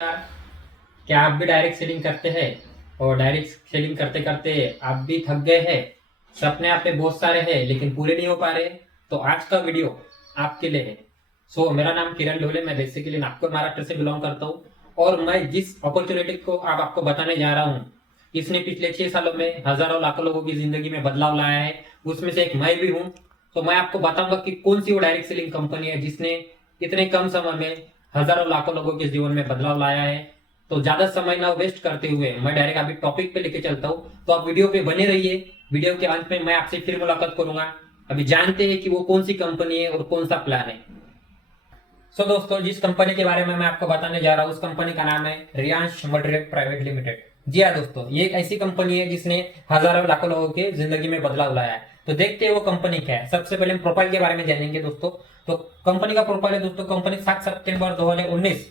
क्या आप भी डायरेक्ट सेलिंग करते हैं और डायरेक्ट सेलिंग करते करते आप भी थक गए हैं? सपने आप पे बहुत सारे हैं लेकिन पूरे नहीं हो पा रहे? तो आज का वीडियो आपके लिए है। मेरा नाम किरण ढोले, मैं बेसिकली नागपुर महाराष्ट्र से बिलोंग करता हूँ। और मैं जिस अपॉर्चुनिटी को आप आपको बताने जा रहा हूँ, इसने पिछले 6 सालों में हजारों लाखों लोगों की जिंदगी में बदलाव लाया है। उसमें से एक मैं भी हूँ। तो मैं आपको बताऊंगा कि कौन सी वो डायरेक्ट सेलिंग कंपनी है जिसने इतने कम समय में हजारों लाखों लोगों के जीवन में बदलाव लाया है। तो ज्यादा समय ना वेस्ट करते हुए मैं डायरेक्ट अभी टॉपिक पे लेके चलता हूँ, तो आप वीडियो पे बने रहिए। वीडियो के अंत में मैं आपसे फिर मुलाकात करूंगा। अभी जानते हैं कि वो कौन सी कंपनी है और कौन सा प्लान है। दोस्तों, जिस कंपनी के बारे में मैं आपको बताने जा रहा हूँ उस कंपनी का नाम है रियांश मटेरियल प्राइवेट लिमिटेड। जी हाँ दोस्तों, ये एक ऐसी कंपनी है जिसने हजारों लाखों लोगों के जिंदगी में बदलाव लाया है। तो देखते हैं वो कंपनी क्या है। सबसे पहले हम प्रोफाइल के बारे में जानेंगे दोस्तों। तो कंपनी का प्रोफाइल है दोस्तों, कंपनी 7 सितंबर 2019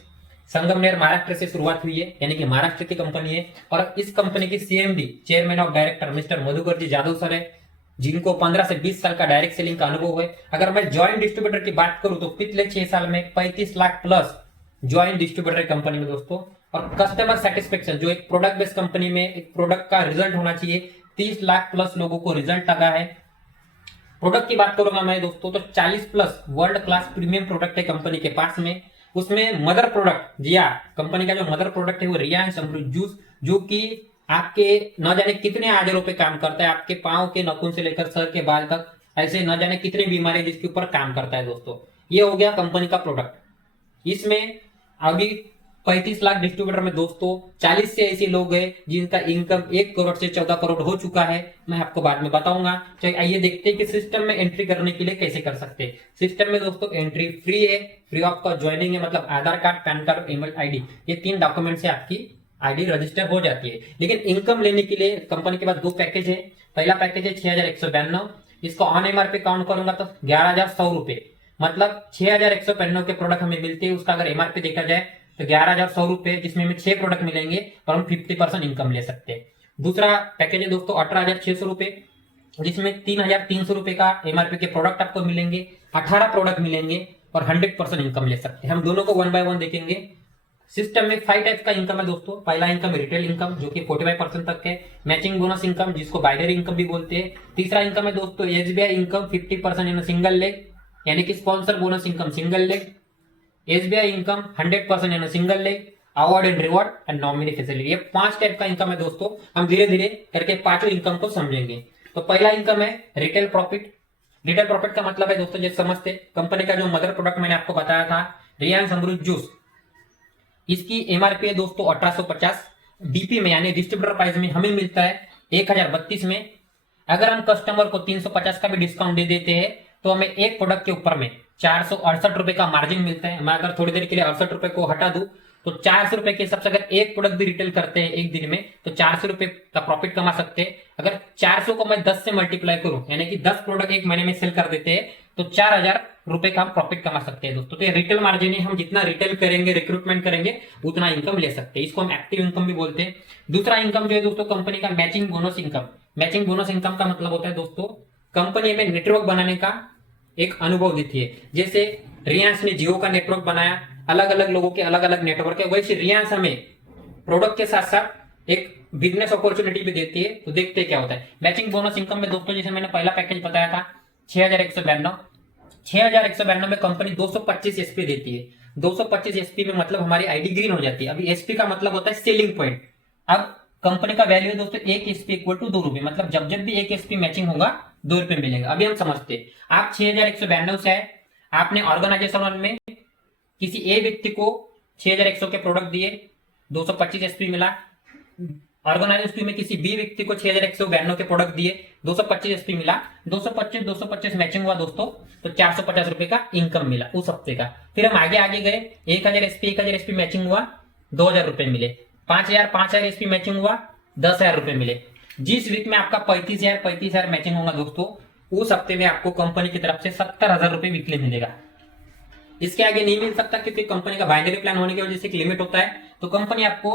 संगमनेर महाराष्ट्र से शुरुआत हुई है, यानी कि महाराष्ट्र की कंपनी है। और इस कंपनी की CMD chairman of director mister Madhukar ji Jadhav sir है, जिनको 15 से 20 साल का डायरेक्ट सेलिंग का अनुभव है। अगर मैं ज्वाइंट डिस्ट्रीब्यूटर की बात करूं तो पिछले 6 साल में 35 lakh plus joint distributor company में दोस्तों। और कस्टमर सेटिस्फेक्शन, जो एक प्रोडक्ट बेस्ड कंपनी में एक प्रोडक्ट का रिजल्ट होना चाहिए, 30 लाख प्लस लोगों को रिजल्ट लगा है। प्रोडक्ट की बात करूंगा मैं दोस्तों तो 40 plus world class premium product है कंपनी के पास में। उसमें मदर प्रोडक्ट, जी हाँ, कंपनी का जो मदर प्रोडक्ट है वो रियांश अमृत जूस, जो कि आपके न जाने कितने आजारों पे काम करता है, आपके पांव के नखून से लेकर सर के बाल तक, ऐसे न जाने कितनी बीमारी जिसके ऊपर काम करता है दोस्तों। ये हो गया कंपनी का प्रोडक्ट। इसमें अभी 35 लाख डिस्ट्रीब्यूटर में दोस्तों 40 से ऐसे लोग हैं जिनका इनकम 1 करोड़ से 14 करोड़ हो चुका है। मैं आपको बाद में बताऊंगा। चलिए आइए देखते हैं कि सिस्टम में एंट्री करने के लिए कैसे कर सकते हैं। सिस्टम में दोस्तों एंट्री फ्री है, फ्री ऑफ कॉस्ट ज्वाइनिंग है, मतलब Aadhaar card, PAN card, email ID, ये 3 डॉक्यूमेंट से आपकी आईडी रजिस्टर हो जाती है। लेकिन इनकम लेने के लिए कंपनी के पास 2 पैकेज है। पहला पैकेज है 6192, इसको ऑन एमआरपी काउंट करूंगा तो 11,100 रुपए, मतलब 6192 के प्रोडक्ट हमें मिलते हैं। उसका अगर एमआरपी देखा जाए तो 11,100 रुपए, जिसमें हमें 6 प्रोडक्ट मिलेंगे और हम 50% इनकम ले सकते हैं। दूसरा पैकेज है दोस्तों 18,600 रुपए, जिसमें 3,300 रुपए का एमआरपी के प्रोडक्ट आपको मिलेंगे, 18 प्रोडक्ट मिलेंगे और 100% इनकम ले सकते हैं। हम दोनों को 1 बाय 1 देखेंगे। सिस्टम में 5 टाइप का इनकम है दोस्तों। पहला इनकम रिटेल इनकम, जो कि 45% तक है। मैचिंग बोनस इनकम, जिसको बाइनरी इनकम भी बोलते हैं। तीसरा इनकम है दोस्तों SBI income 50% in single leg, यानी कि sponsor bonus income single leg. SBI income 100% in single leg, award and reward and nominee facility. ये 5 टाइप का इनकम है दोस्तों। हम धीरे धीरे करके पांचों इनकम को समझेंगे। तो पहला इनकम है रिटेल प्रॉफिट। रिटेल प्रॉफिट का मतलब है दोस्तों, जैसे समझते, कंपनी का जो मदर प्रोडक्ट मैंने आपको बताया था रियांश अमृत जूस, इसकी एमआरपी है दोस्तों 1850। डीपी में यानी डिस्ट्रीब्यूटर प्राइस में हमें मिलता है 1032 में। अगर हम कस्टमर को 350 का भी डिस्काउंट दे देते हैं तो हमें एक प्रोडक्ट के ऊपर में 468 रुपए का मार्जिन मिलता है। मैं अगर थोड़ी देर के लिए 68 रुपए को हटा दूं तो 400 रुपए के हिसाब से अगर एक प्रोडक्ट भी रिटेल करते हैं एक दिन में तो 400 रुपए का प्रॉफिट कमा सकते हैं। अगर 400 को मैं 10 से मल्टीप्लाई करूं, यानी कि 10 प्रोडक्ट एक महीने में सेल कर देते हैं तो 4,000 रुपए का हम प्रॉफिट कमा सकते हैं दोस्तों। तो ये रिटेल मार्जिन है, हम जितना रिटेल करेंगे, रिक्रूटमेंट करेंगे, उतना इनकम ले सकते हैं। इसको हम एक्टिव इनकम भी बोलते हैं। दूसरा इनकम जो है दोस्तों कंपनी का matching bonus income. Matching bonus income का मतलब होता है दोस्तों कंपनी में नेटवर्क बनाने का एक अनुभव देती है। जैसे रियांश ने जियो का नेटवर्क बनाया, अलग अलग लोगों के अलग अलग नेटवर्क है, वैसे रियांश हमें प्रोडक्ट के साथ साथ एक बिजनेस अपॉर्चुनिटी भी देती है। तो देखते क्या होता है मैचिंग बोनस इनकम में दोस्तों। जैसे मैंने पहला पैकेज बताया था 6192 में कंपनी 225 एसपी देती है। 225 एसपी में मतलब हमारी आईडी ग्रीन हो जाती है। अभी एसपी का मतलब होता है सेलिंग पॉइंट। अब कंपनी का वैल्यू है दोस्तों 1 एसपी इक्वल टू 2 रुपए, मतलब जब जब भी 1 एसपी मैचिंग होगा 2 रुपए मिलेगा। अभी हम समझते हैं, आप 6192 से है, आपने ऑर्गेनाइजेशन में किसी ए व्यक्ति को 6100 के प्रोडक्ट दिए, 225 एसपी मिला। ऑर्गेनाइजेशन में किसी बी व्यक्ति को 6192 के प्रोडक्ट दिए, 225 एसपी मिला। 225 मैचिंग हुआ दोस्तों तो 450 रुपए का इनकम मिला उस हफ्ते का। फिर हम आगे आगे गए, 1000 एसपी मैचिंग हुआ, 2000 रुपए मिले। 5000 एसपी मैचिंग हुआ, 10,000 रुपए मिले। जिस वीक में आपका 35,000 मैचिंग होगा दोस्तों, उस हफ्ते में आपको कंपनी की तरफ से 70,000 रुपए वीकली मिलेगा। इसके आगे नहीं मिल सकता क्योंकि कंपनी का बाइनरी प्लान होने की वजह से एक लिमिट होता है। तो कंपनी आपको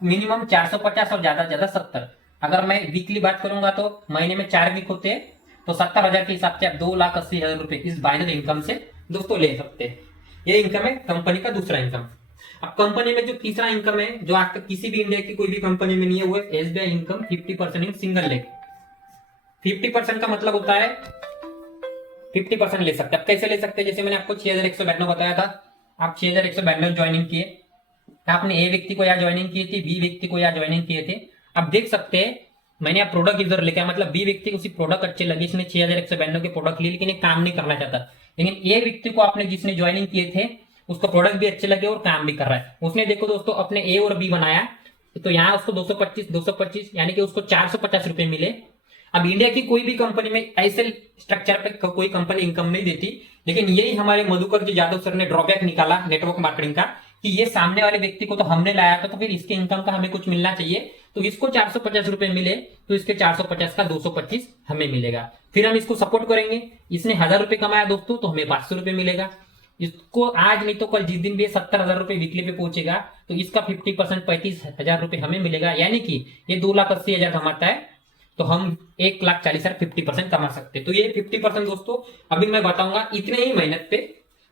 मिनिमम 450 और ज्यादा से ज्यादा 70। अगर मैं वीकली बात करूंगा तो महीने में 4 वीक होते हैं, तो 70,000 के हिसाब से आप 2,80,000 रुपए इस बाइनरी इनकम से दोस्तों ले सकते हैं। ये इनकम है कंपनी का दूसरा इनकम। अब कंपनी में जो तीसरा इनकम है जो आज तक किसी भी इंडिया की कोई भी कंपनी में नहीं है, वो है SBI income 50% in single leg. 50% का मतलब होता है 50% ले सकते हैं। अब कैसे ले सकते हैं? जैसे मैंने आपको 6192 बताया था, आप 6192 ज्वाइनिंग किए, आपने ए व्यक्ति को यहाँ ज्वाइनिंग की थी, बी व्यक्ति को यहाँ ज्वाइनिंग किए थे। अब देख सकते हैं मैंने आप प्रोडक्ट इधर लेके आया, मतलब बी व्यक्ति को उसी प्रोडक्ट अच्छे लगे, इसने 6192 के प्रोडक्ट लिए, लेकिन ये काम नहीं करना चाहता। लेकिन ए व्यक्ति को आपने जिसने ज्वाइनिंग किए थे उसको प्रोडक्ट भी अच्छे लगे और काम भी कर रहा है। उसने देखो दोस्तों अपने ए और बी बनाया, तो यहाँ उसको 225 यानी कि उसको 450 रुपए मिले। अब इंडिया की कोई भी कंपनी में ऐसे स्ट्रक्चर पे कोई कंपनी इनकम नहीं देती, लेकिन यही हमारे मधुकर जी यादव सर ने ड्रॉबैक निकाला नेटवर्क मार्केटिंग का, कि ये सामने वाले व्यक्ति को तो हमने लाया था, तो फिर इसके इनकम का हमें कुछ मिलना चाहिए। तो इसको 450 रुपए मिले, तो इसके 450 का 225 हमें मिलेगा। फिर हम इसको सपोर्ट करेंगे, इसने 1000 रुपए कमाया दोस्तों, तो हमें 500 रुपए मिलेगा। इसको आज नहीं तो कल जिस दिन भी 70,000 रुपए वीकली पे पहुंचेगा, तो इसका 50% 35,000 रुपए हमें मिलेगा। यानी कि ये 2,80,000 कमाता है, तो हम 1,40,000 50% कमा सकते हैं। तो ये 50% दोस्तों अभी मैं बताऊंगा इतने ही मेहनत पे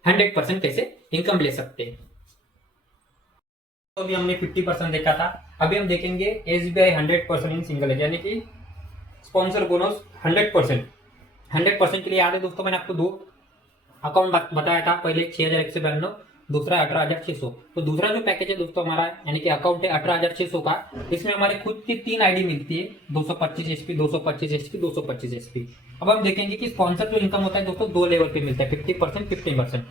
100% कैसे इनकम ले सकते हैं। तो अभी हमने 50% देखा था, अभी हम देखेंगे एसबीआई 100% इन सिंगल है, यानी कि स्पॉन्सर बोनस 100% के लिए याद है दोस्तों, मैंने आपको दो अकाउंट बताया था, पहले 6192, दूसरा 18,600। तो दूसरा जो पैकेज है दोस्तों हमारा, यानी कि अकाउंट है 18,600 का, इसमें हमारे खुद की 3 आईडी मिलती है, 225 एचपी, 225 एचपी, 225 एचपी। अब हम देखेंगे कि स्पॉन्सर जो इनकम होता है दोस्तों 2 लेवल पे मिलता है, 50%, 50%।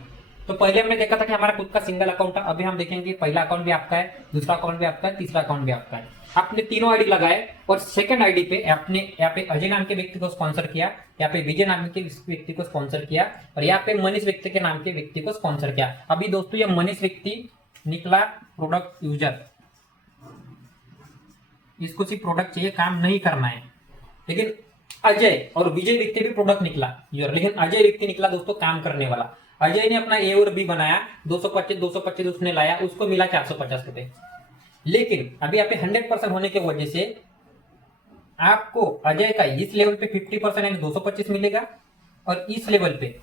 तो पहले हमने देखा था कि हमारा खुद का सिंगल अकाउंट था, अभी हम देखेंगे पहला अकाउंट भी आपका है, दूसरा अकाउंट भी आपका है, तीसरा अकाउंट भी आपका है। आपने तीनों आईडी लगाए और सेकंड आईडी पे आपने यहाँ पे अजय नाम के व्यक्ति को स्पॉन्सर किया, यहाँ पे विजय नाम के व्यक्ति को स्पॉन्सर किया, और यहाँ पे मनीष व्यक्ति के नाम के व्यक्ति को स्पॉन्सर किया। अभी दोस्तों ये मनीष व्यक्ति निकला प्रोडक्ट यूजर, इसको सिर्फ प्रोडक्ट चाहिए, काम नहीं करना है। लेकिन अजय और विजय व्यक्ति भी प्रोडक्ट निकला यूजर, लेकिन अजय व्यक्ति निकला दोस्तों काम करने वाला। अजय ने अपना ए और बी बनाया, 225 उसने लाया, उसको मिला 450 रुपए। लेकिन अभी यहाँ पे 100% होने की वजह से आपको अजय का इस लेवल पे 50% यानी 225 मिलेगा, और इस लेवल पे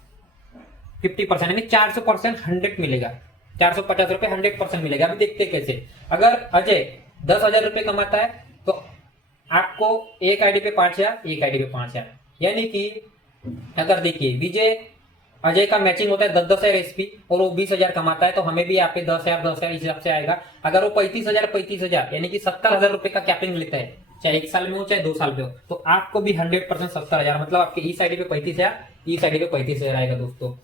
50% यानी 400% 100 मिलेगा, 450 रुपए 100% मिलेगा। अभी देखते हैं कैसे। अगर अजय 10,000 रुपए कमाता है तो आपको एक आईडी पे 5,000, एक आईडी पे 5,000, यानी कि अगर देखिए विजय अजय का मैचिंग होता है 10,000 एसपी और वो 20,000 कमाता है, तो हमें भी यहाँ पे 10,000 इस हिसाब से आएगा। अगर वो 35,000 यानी कि 70,000 रुपए का कैपिंग लेता है, चाहे 1 साल में हो चाहे 2 साल में हो, तो आपको भी 100% 70,000, मतलब आपके इस आईडी पे 35,000, इस आईडी पे 35,000 आएगा दोस्तों।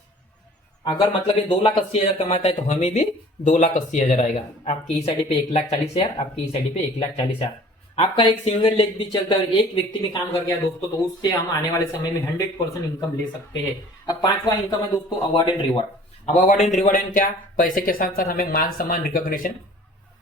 अगर मतलब ये 2,80,000 कमाता है तो हमें भी 2,80,000 आएगा। आपकी इस आईडी पे 1,40,000, आपकी इस आईडी पे 1,40,000। आपका एक सिंगल लेग भी चलता है, एक व्यक्ति भी काम कर गया दोस्तों, तो उससे हम आने वाले समय में 100% इनकम ले सकते हैं। अब 5वां इनकम है दोस्तों अवार्ड एंड रिवॉर्ड। अब अवार्ड एंड रिवॉर्ड एंड क्या, पैसे के साथ साथ हमें मान सम्मान रिकॉग्निशन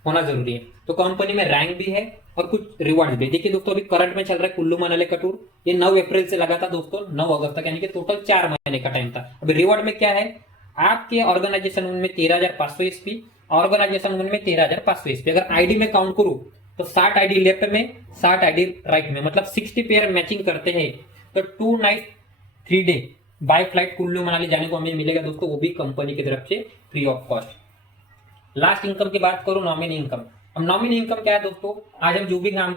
होना जरूरी है। तो कंपनी में रैंक भी है और कुछ रिवॉर्ड भी। देखिए दोस्तों अभी करंट में चल रहा है कुल्लू मनाली का टूर, ये 9 अप्रैल से लगा था दोस्तों 9 अगस्त तक, यानी कि टोटल 4 महीने का टाइम था। अभी रिवॉर्ड में क्या है, आपके ऑर्गेनाइजेशन में 13,500 एसपी, ऑर्गेनाइजेशन में 13,500 एसपी। अगर आईडी में काउंट करूं तो 60 आईडी लेफ्ट में, 60 आईडी राइट में, मतलब 60 पेयर मैचिंग करते हैं, तो 2 night 3 day by flight Kullu Manali जाने को हमें मिलेगा दोस्तों, वो भी कंपनी की तरफ से free of cost. Last income की बात करूं नॉमिनी इनकम। अब नॉमिनी इनकम क्या है दोस्तों, आज हम जो भी काम